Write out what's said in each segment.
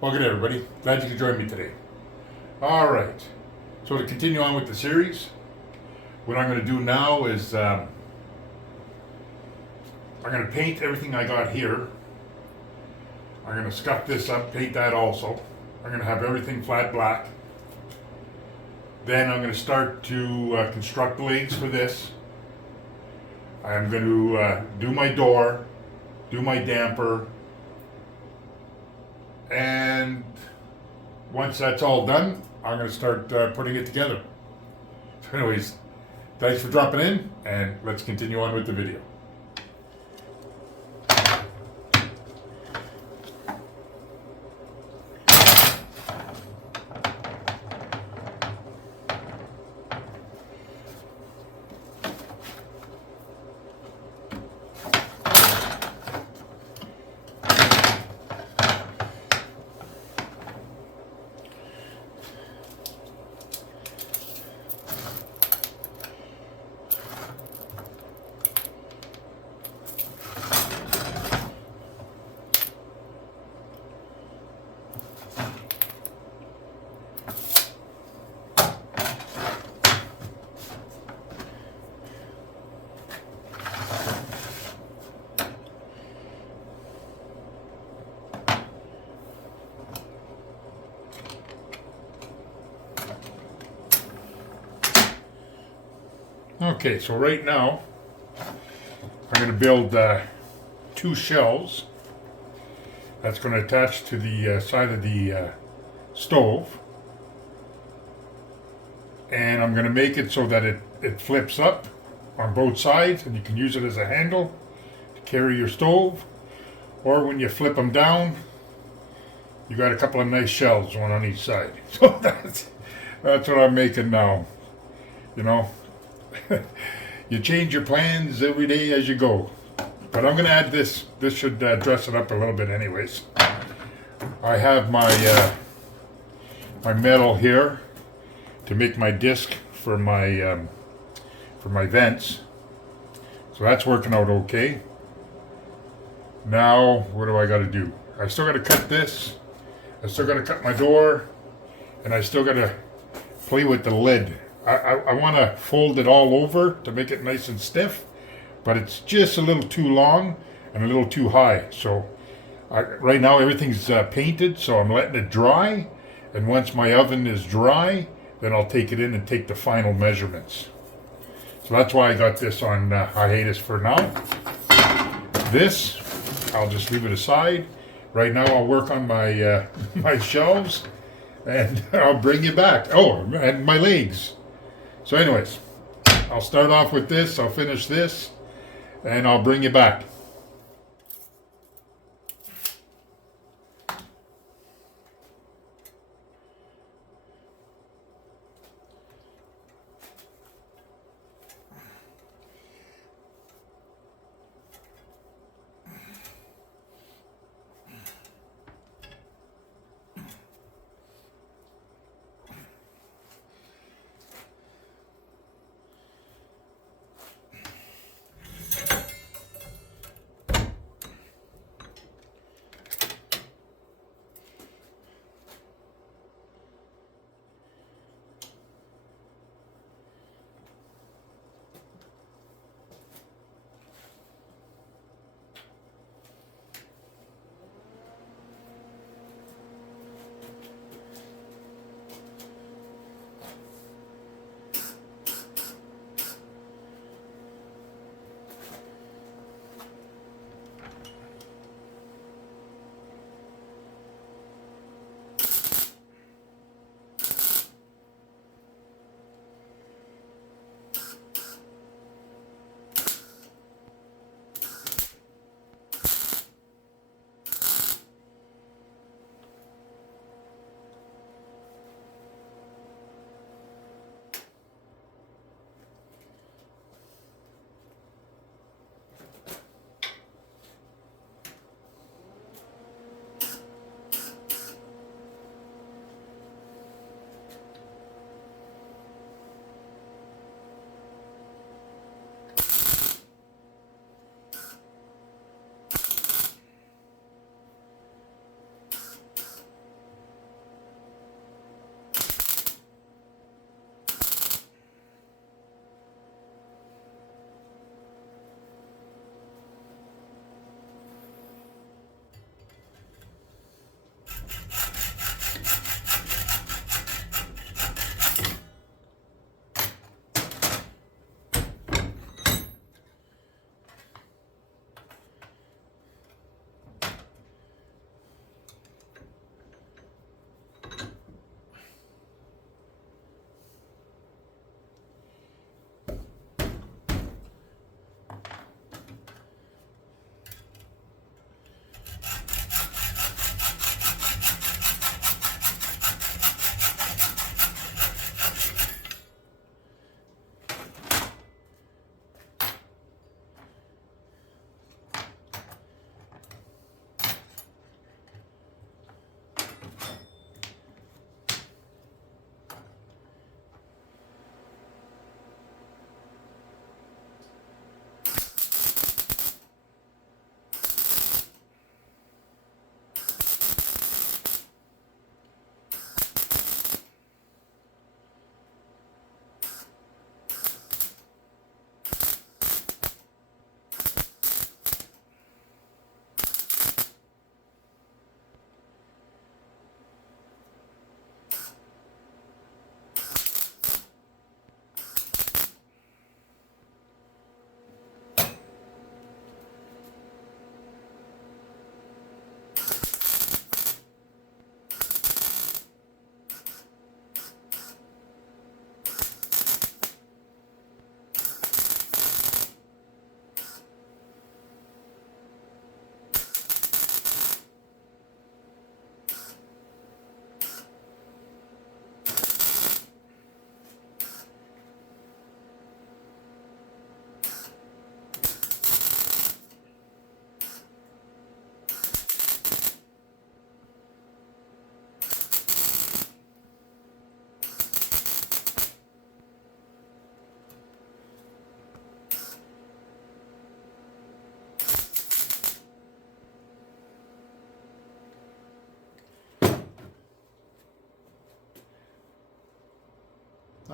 Well, good everybody. Glad you could join me today. All right. So to continue on with the series, what I'm going to do now is I'm going to paint everything I got here. I'm going to scuff this up, paint that also. I'm going to have everything flat black. Then I'm going to start to construct the legs for this. I'm going to do my door, do my damper, and once that's all done, I'm going to start putting it together. So anyways, thanks for dropping in, and let's continue on with the video. Okay, so right now I'm going to build two shelves that's going to attach to the side of the stove, and I'm going to make it so that it flips up on both sides and you can use it as a handle to carry your stove, or when you flip them down you got a couple of nice shelves, one on each side. So that's what I'm making now, you know. You change your plans every day as you go. But I'm going to add this. This should dress it up a little bit anyways. I have my metal here to make my disc for my vents. So that's working out okay. Now, what do I got to do? I still got to cut this. I still got to cut my door. And I still got to play with the lid. I want to fold it all over to make it nice and stiff, but it's just a little too long and a little too high. So right now everything's painted, so I'm letting it dry, and once my oven is dry, then I'll take it in and take the final measurements. So that's why I got this on hiatus for now. This, I'll just leave it aside. Right now I'll work on my my shelves, and I'll bring you back. Oh, and my legs. So anyways, I'll start off with this, I'll finish this, and I'll bring you back.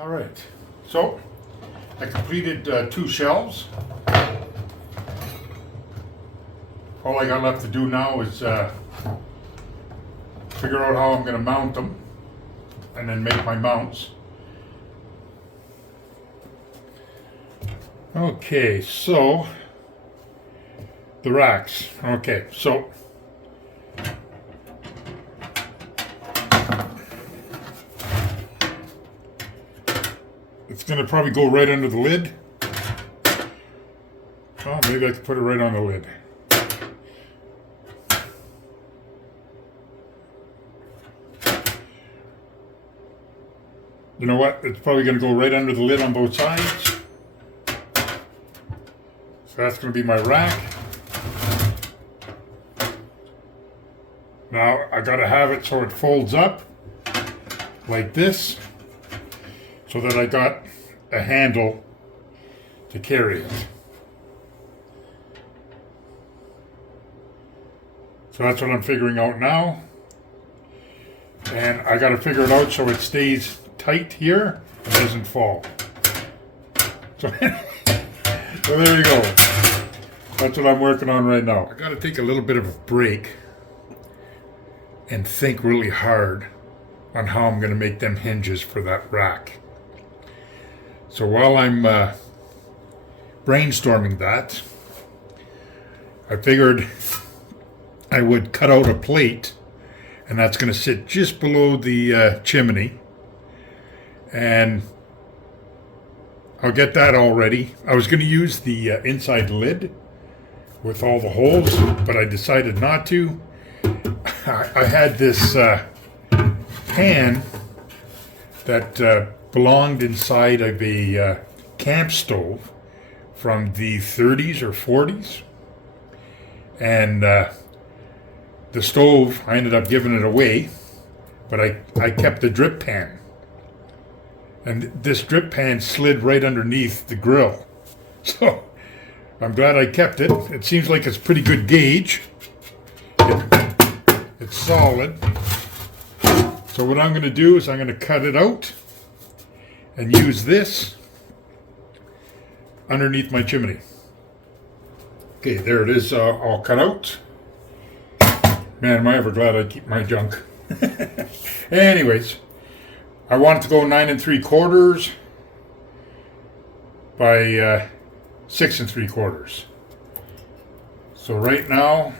All right, so I completed 2 shelves. All I got left to do now is figure out how I'm going to mount them and then make my mounts. Okay, so the racks. Okay, so it's going to probably go right under the lid. Oh, maybe I could put it right on the lid. You know what? It's probably going to go right under the lid on both sides. So that's going to be my rack. Now I got to have it so it folds up like this, so that I got a handle to carry it. So that's what I'm figuring out now. And I got to figure it out so it stays tight here and doesn't fall. So, so there you go. That's what I'm working on right now. I got to take a little bit of a break and think really hard on how I'm going to make them hinges for that rack. So while I'm brainstorming that, I figured I would cut out a plate, and that's going to sit just below the chimney. And I'll get that all ready. I was going to use the inside lid with all the holes, but I decided not to. I had this pan that belonged inside of a camp stove from the 30s or 40s. And the stove, I ended up giving it away, but I kept the drip pan. And this drip pan slid right underneath the grill. So I'm glad I kept it. It seems like it's pretty good gauge. It's solid. So what I'm going to do is I'm going to cut it out and use this underneath my chimney. Okay, there it is, all cut out. Man, am I ever glad I keep my junk. Anyways, I want it to go 9 3/4 by 6 3/4. So right now,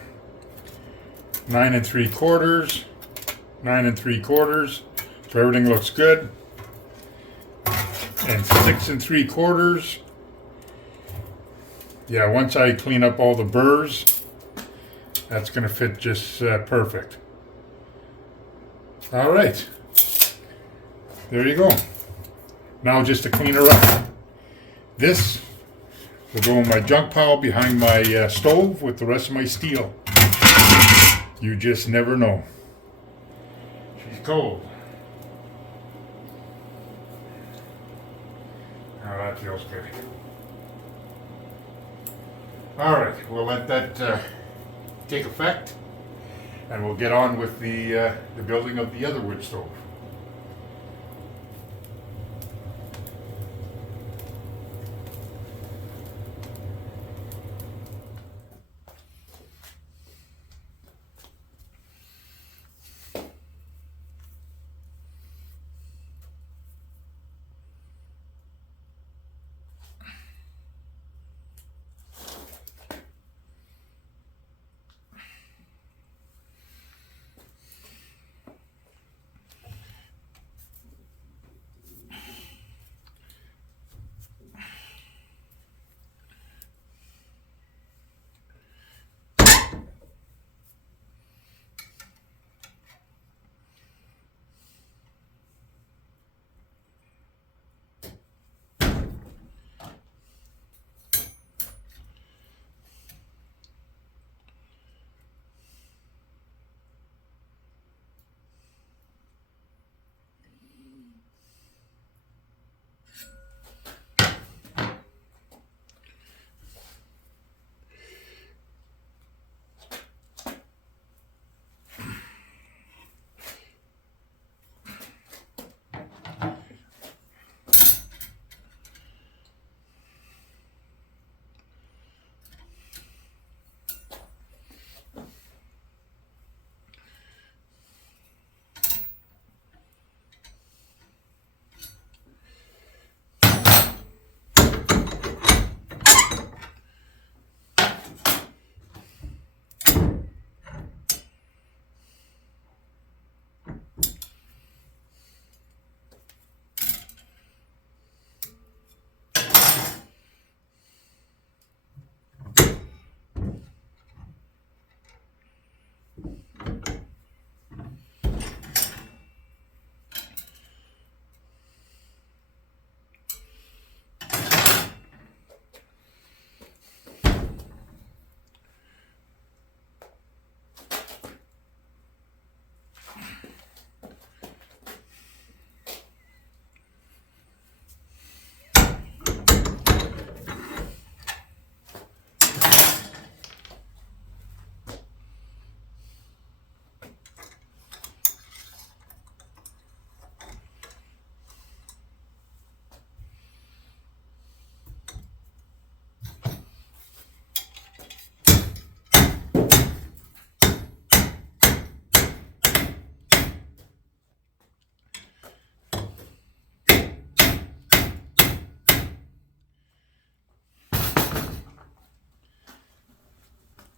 9 3/4, 9 3/4. So everything looks good. And 6 3/4. Yeah, once I clean up all the burrs, that's going to fit just perfect. All right. There you go. Now just to clean her up. This will go in my junk pile behind my stove with the rest of my steel. You just never know. She's cold. Oh, that feels good. All right, we'll let that take effect, and we'll get on with the building of the other wood stove.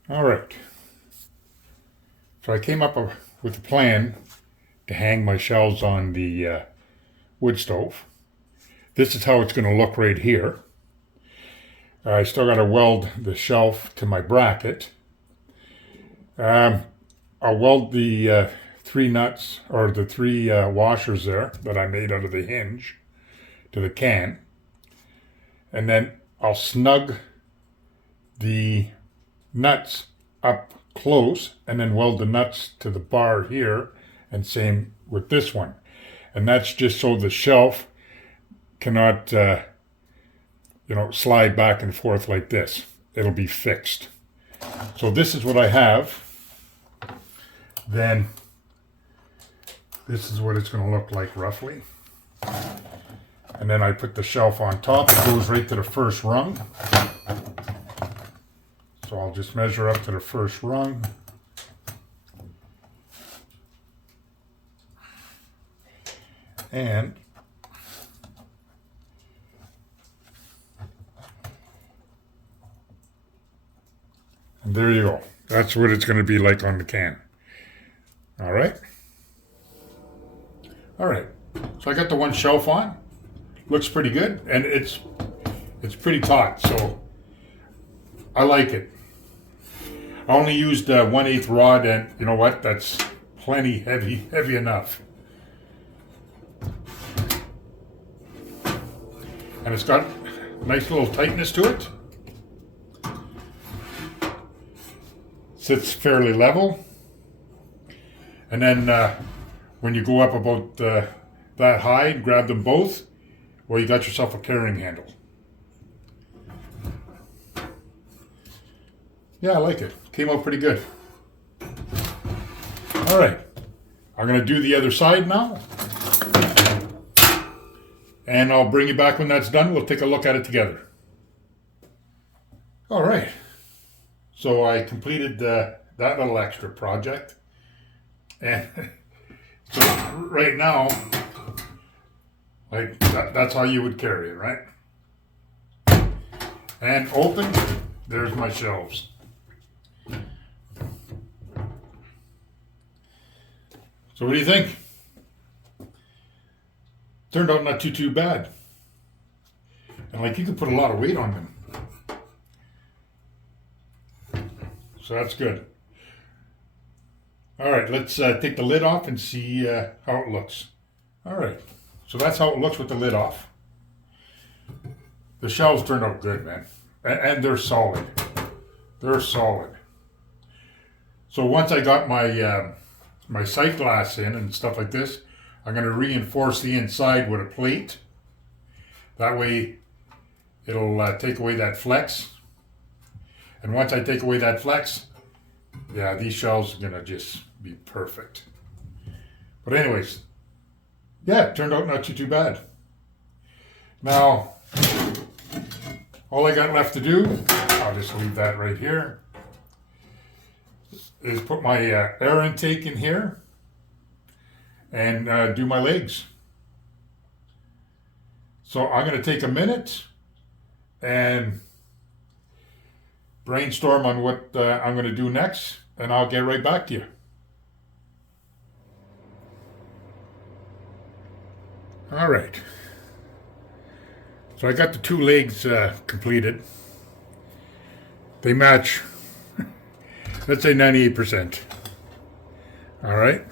All right. So I came up with a plan to hang my shelves on the wood stove. This is how it's going to look right here. I still got to weld the shelf to my bracket. I'll weld the three nuts, or the three washers there that I made out of the hinge to the can. And then I'll snug the nuts up close and then weld the nuts to the bar here, and same with this one. And that's just so the shelf cannot slide back and forth like this. It'll be fixed. So this is what I have. Then this is what it's going to look like roughly. And then I put the shelf on top. It goes right to the first rung. So I'll just measure up to the first rung. And there you go. That's what it's going to be like on the can. All right. All right. So I got the one shelf on. Looks pretty good, and it's pretty taut, so I like it. I only used 1/8 rod, and you know what? That's plenty heavy enough. And it's got a nice little tightness to it. Sits fairly level. And then when you go up about that high and grab them both, well, you got yourself a carrying handle. Yeah, I like it. Came out pretty good. All right. I'm going to do the other side now. And I'll bring you back when that's done. We'll take a look at it together. All right. So I completed that little extra project. And so right now, like that's how you would carry it, right? And open, there's my shelves. So what do you think? Turned out not too bad. And like you could put a lot of weight on them. So that's good. All right, let's take the lid off and see how it looks. All right, so that's how it looks with the lid off. The shelves turned out good, man. And they're solid. They're solid. So once I got my my sight glass in and stuff like this, I'm going to reinforce the inside with a plate. That way it'll take away that flex. And once I take away that flex, yeah, these shelves are going to just be perfect. But anyways, yeah, it turned out not too bad. Now, all I got left to do, I'll just leave that right here, is put my air intake in here and do my legs. So I'm going to take a minute and brainstorm on what I'm going to do next, and I'll get right back to you. All right. So I got the two legs completed. They match, let's say 98%. All right.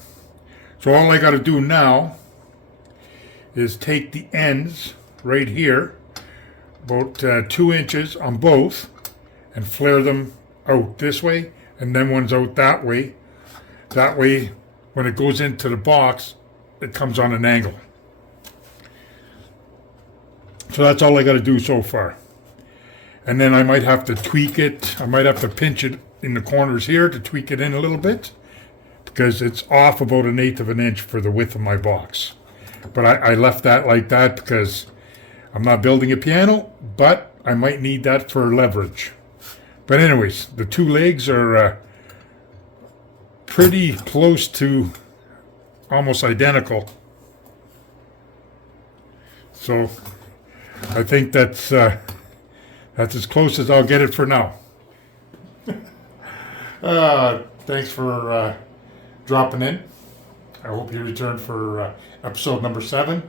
So all I got to do now is take the ends right here, about 2 inches on both, and flare them out this way, and then one's out that way. That way, when it goes into the box, it comes on an angle. So that's all I got to do so far. And then I might have to tweak it. I might have to pinch it in the corners here to tweak it in a little bit, because it's off about 1/8 of an inch for the width of my box. But I left that like that because I'm not building a piano, but I might need that for leverage. But anyways, the two legs are pretty close to almost identical. So I think that's as close as I'll get it for now. Thanks for dropping in. I hope you return for episode number 7.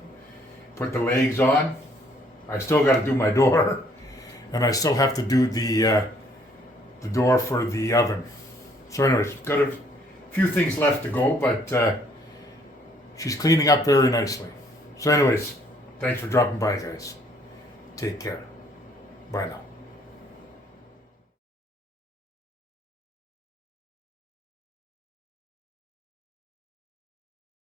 Put the legs on. I still got to do my door, and I still have to do the door for the oven. So anyways, got a few things left to go, but she's cleaning up very nicely. So anyways, thanks for dropping by, guys. Take care. Bye now.